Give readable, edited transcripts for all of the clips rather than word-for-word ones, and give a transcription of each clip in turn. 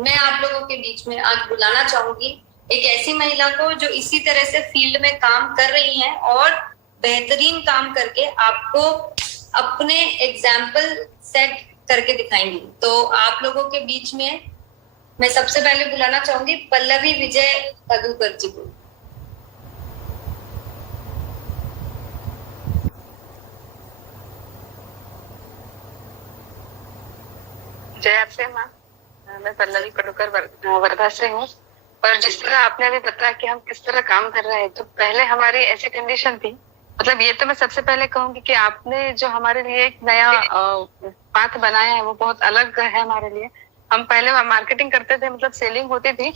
मैं आप लोगों के बीच में आज बुलाना चाहूंगी एक ऐसी महिला को जो इसी तरह से फील्ड में काम कर रही हैं और बेहतरीन काम करके आपको अपने एग्जाम्पल सेट करके दिखाएंगी। तो आप लोगों के बीच में मैं सबसे पहले बुलाना चाहूंगी पल्लवी विजय कदूकर जी को। जय आपसे माँ, मैं पल्लवी कड़ूकर वर्धा से हूँ। और जिस तरह आपने अभी बताया कि हम किस तरह काम कर रहे हैं, तो पहले हमारी ऐसी कंडीशन थी। मतलब ये तो मैं सबसे पहले कहूंगी कि आपने जो हमारे लिए एक नया पाथ बनाया है वो बहुत अलग है हमारे लिए। हम पहले मार्केटिंग करते थे, मतलब सेलिंग होती थी,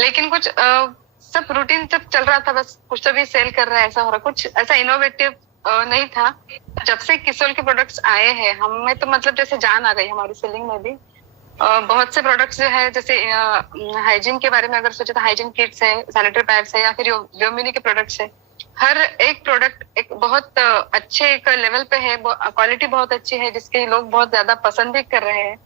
लेकिन कुछ सब रूटीन सब चल रहा था, बस कुछ तो भी सेल कर रहा है ऐसा हो रहा, कुछ ऐसा इनोवेटिव नहीं था। जब से किसोल के प्रोडक्ट्स आए हैं हमें तो मतलब जैसे जान आ गई हमारी सेलिंग में भी। बहुत से प्रोडक्ट्स जो है, जैसे हाइजीन के बारे में अगर सोचे तो हाइजीन किट्स है, सैनिटरी पैड्स है, या फिर व्योमिनी के प्रोडक्ट्स है। हर एक प्रोडक्ट एक बहुत अच्छे एक लेवल पे है, क्वालिटी बहुत अच्छी है, जिसके लोग बहुत ज्यादा पसंद भी कर रहे हैं।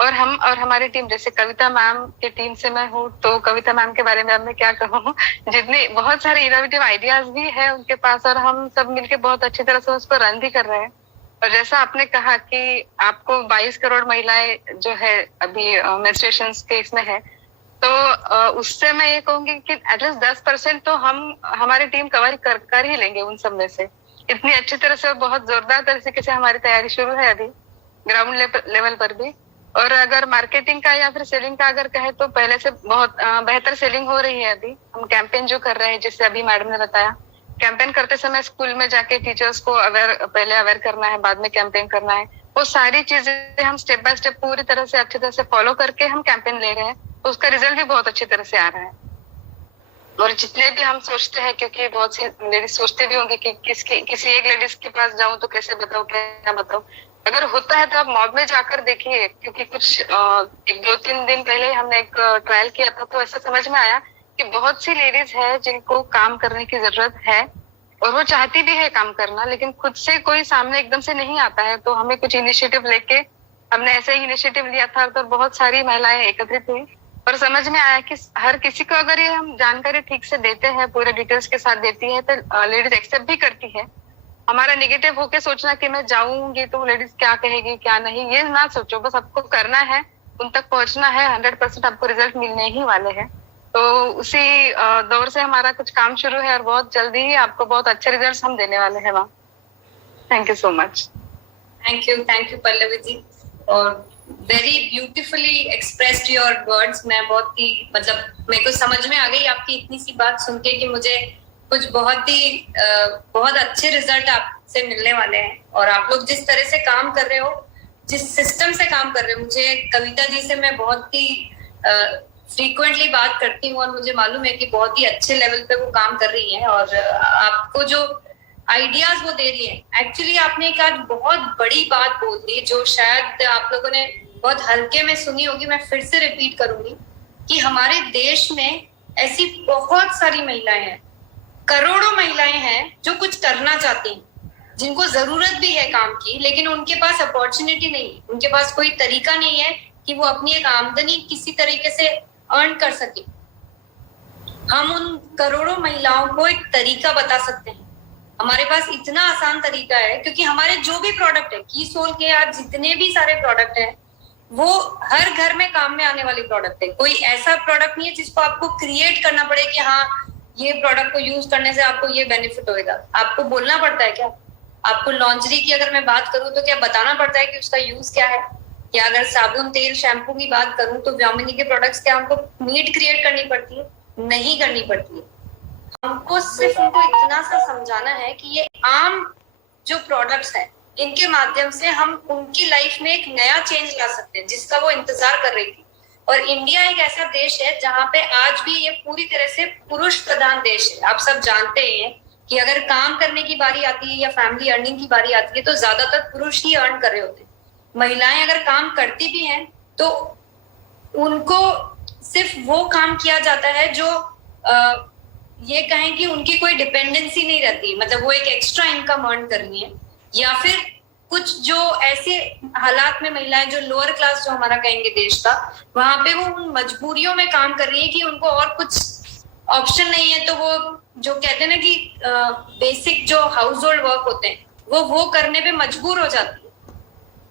और हम और हमारी टीम, जैसे कविता मैम की टीम से मैं हूँ, तो कविता मैम के बारे में अब मैं क्या कहूँ, जितने बहुत सारे इनोवेटिव आइडियाज भी है उनके पास, और हम सब मिलके बहुत अच्छी तरह से उसको रन भी कर रहे हैं। और जैसा आपने कहा कि आपको 22 करोड़ महिलाएं जो है अभी मेंस्ट्रुएशन के इसमें है, तो उससे मैं ये कहूंगी कि एटलीस्ट 10% तो हम हमारी टीम कवर कर ही लेंगे उन सब में से। इतनी अच्छी तरह से और बहुत जोरदार तरीके से हमारी तैयारी शुरू है अभी ग्राउंड लेवल पर भी। और अगर मार्केटिंग का या फिर सेलिंग का अगर कहे तो पहले से बहुत बेहतर सेलिंग हो रही है। अभी हम कैंपेन जो कर रहे हैं, जिससे अभी मैडम ने बताया, कैंपेन करते समय स्कूल में जाके टीचर्स को पहले अवेयर करना है, बाद में कैंपेन करना है, वो सारी चीजें हम स्टेप बाय स्टेप पूरी तरह से अच्छी तरह से फॉलो करके हम कैंपेन ले रहे हैं। तो उसका रिजल्ट भी बहुत अच्छी तरह से आ रहा है। और जितने भी हम सोचते हैं, क्योंकि बहुत सी लेडीज सोचते भी होंगे कि किसी एक लेडीज के पास जाऊं तो कैसे बताऊं, क्या बताऊं। अगर होता है तो आप मॉब में जाकर देखिए, क्योंकि कुछ 1-2-3 दिन पहले हमने एक ट्रायल किया था, तो ऐसा समझ में आया कि बहुत सी लेडीज है जिनको काम करने की जरूरत है और वो चाहती भी है काम करना, लेकिन खुद से कोई सामने एकदम से नहीं आता है। तो हमें कुछ इनिशिएटिव लेके हमने ऐसे ही इनिशिएटिव लिया था, तो बहुत सारी महिलाएं एकत्रित हुई और समझ में आया कि हर किसी को अगर ये हम जानकारी ठीक से देते हैं, पूरे डिटेल्स के साथ देती है, तो लेडीज एक्सेप्ट भी करती है। हमारा नेगेटिव होके सोचना कि मैं जाऊंगी तो लेडीज क्या कहेगी क्या नहीं, ये ना सोचो, बस आपको करना है, उन तक पहुंचना है, 100% आपको रिजल्ट मिलने ही वाले हैं। तो उसी दौर से हमारा कुछ काम शुरू है और बहुत जल्दी ही आपको बहुत अच्छे रिजल्ट्स हम देने वाले हैं वहाँ। Thank you so much. Thank you Pallavi ji, और very beautifully expressed your words. मैं बहुत ही मतलब मेरे को समझ में आ गई आपकी इतनी सी बात सुन के कि मुझे कुछ बहुत अच्छे रिजल्ट आपसे मिलने वाले हैं। और आप लोग जिस तरह से काम कर रहे हो, जिस सिस्टम से काम कर रहे हो, मुझे कविता जी से मैं बहुत ही फ्रीक्वेंटली बात करती हूँ और मुझे मालूम है कि बहुत ही अच्छे लेवल पे वो काम कर रही हैं। और आपको जो आइडियाज वो दे रही है, एक्चुअली आपने एक आज बहुत बड़ी बात बोल दी जो शायद आप लोगों ने बहुत हल्के में सुनी होगी। मैं फिर से रिपीट करूंगी कि हमारे देश में ऐसी बहुत सारी महिलाएं हैं, करोड़ों महिलाएं हैं जो कुछ करना चाहती हैं, जिनको जरूरत भी है काम की, लेकिन उनके पास अपॉर्चुनिटी नहीं, उनके पास कोई तरीका नहीं है कि वो अपनी एक आमदनी किसी तरीके से अर्न कर सके। हम उन करोड़ों महिलाओं को एक तरीका बता सकते हैं। हमारे पास इतना आसान तरीका है, क्योंकि हमारे जो भी प्रोडक्ट है, कीसोल के आज जितने भी सारे प्रोडक्ट हैं, वो हर घर में काम में आने वाली प्रोडक्ट है। कोई ऐसा प्रोडक्ट नहीं है जिसको आपको क्रिएट करना पड़े कि हाँ ये प्रोडक्ट को यूज करने से आपको ये बेनिफिट होएगा। आपको बोलना पड़ता है क्या? आपको लॉन्ड्री की अगर मैं बात करूं तो क्या बताना पड़ता है कि उसका यूज क्या है? या अगर साबुन, तेल, शैम्पू की बात करूं तो व्योमिनी के प्रोडक्ट्स क्या हमको नीड क्रिएट करनी पड़ती है? नहीं करनी पड़ती है। हमको सिर्फ उनको इतना सा समझाना है कि ये आम जो प्रोडक्ट्स हैं, इनके माध्यम से हम उनकी लाइफ में एक नया चेंज ला सकते हैं, जिसका वो इंतजार कर रही थी। और इंडिया एक ऐसा देश है जहाँ पे आज भी ये पूरी तरह से पुरुष प्रधान देश है। आप सब जानते हैं कि अगर काम करने की बारी आती है या फैमिली अर्निंग की बारी आती है तो ज्यादातर पुरुष ही अर्न कर रहे होते हैं। महिलाएं अगर काम करती भी हैं तो उनको सिर्फ वो काम किया जाता है जो ये कहें कि उनकी कोई डिपेंडेंसी नहीं रहती, मतलब वो एक एक्स्ट्रा इनकम अर्न करनी है, या फिर कुछ जो ऐसे हालात में महिलाएं जो लोअर क्लास जो हमारा कहेंगे देश का, वहां पे वो उन मजबूरियों में काम कर रही है कि उनको और कुछ ऑप्शन नहीं है, तो वो जो कहते हैं ना कि बेसिक जो हाउस होल्ड वर्क होते हैं वो करने पे मजबूर हो जाती है।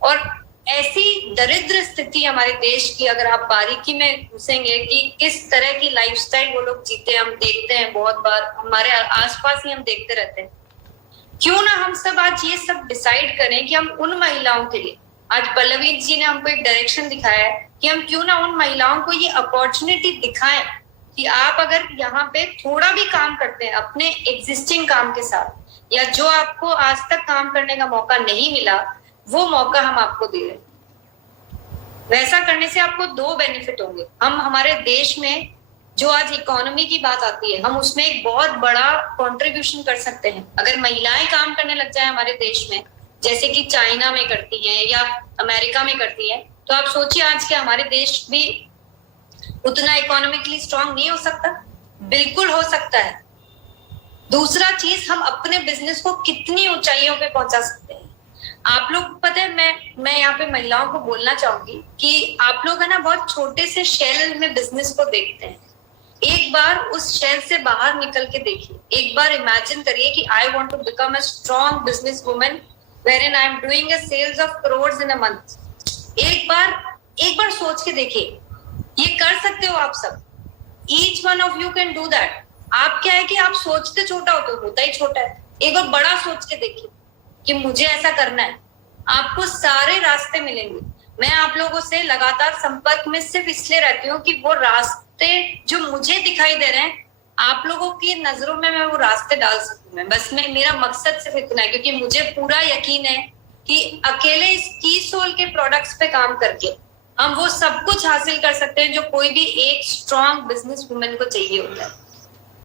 और ऐसी दरिद्र स्थिति हमारे देश की अगर आप बारीकी में घुसेंगे कि किस तरह की लाइफस्टाइल वो लोग जीते हैं, हम देखते हैं बहुत बार, हमारे आसपास ही हम देखते रहते हैं। क्यों ना हम सब आज ये सब डिसाइड करें कि हम उन महिलाओं के लिए, आज पल्लवी जी ने हमको एक डायरेक्शन दिखाया है कि हम क्यों ना उन महिलाओं को ये अपॉर्चुनिटी दिखाएं कि आप अगर यहाँ पे थोड़ा भी काम करते हैं अपने एग्जिस्टिंग काम के साथ, या जो आपको आज तक काम करने का मौका नहीं मिला वो मौका हम आपको दे रहे हैं। वैसा करने से आपको दो बेनिफिट होंगे। हम हमारे देश में जो आज इकोनॉमी की बात आती है, हम उसमें एक बहुत बड़ा कंट्रीब्यूशन कर सकते हैं। अगर महिलाएं काम करने लग जाए हमारे देश में, जैसे कि चाइना में करती हैं या अमेरिका में करती हैं, तो आप सोचिए आज के हमारे देश भी उतना इकोनॉमिकली स्ट्रांग नहीं हो सकता? बिल्कुल हो सकता है। दूसरा चीज, हम अपने बिजनेस को कितनी ऊंचाइयों पे पहुंचा सकते हैं। आप लोग पता है, मैं यहाँ पे महिलाओं को बोलना चाहूंगी कि आप लोग है ना बहुत छोटे से शेल में बिजनेस को देखते हैं। एक बार उस शेल से बाहर निकल के देखिए, एक बार इमेजिन करिए कि I want to become a strong business woman wherein I am doing a sales of crores in a month. एक बार सोच के देखिए, ये कर सकते हो आप सब। Each one of you can do that. आप क्या है कि आप सोचते छोटा हो तो होता ही छोटा है। एक बार बड़ा सोच के देखिए कि मुझे ऐसा करना है, आपको सारे रास्ते मिलेंगे। मैं आप लोगों से लगातार संपर्क में सिर्फ इसलिए रहती हूँ कि वो रास्ते जो मुझे दिखाई दे रहे हैं, आप लोगों की नजरों में मैं वो रास्ते डाल सकूं। मैं बस मेरा मकसद सिर्फ इतना है, क्योंकि मुझे पूरा यकीन है कि अकेले इस की सोल के प्रोडक्ट्स पे काम करके हम वो सब कुछ हासिल कर सकते हैं जो कोई भी एक स्ट्रॉन्ग बिजनेस वुमेन को चाहिए होता है।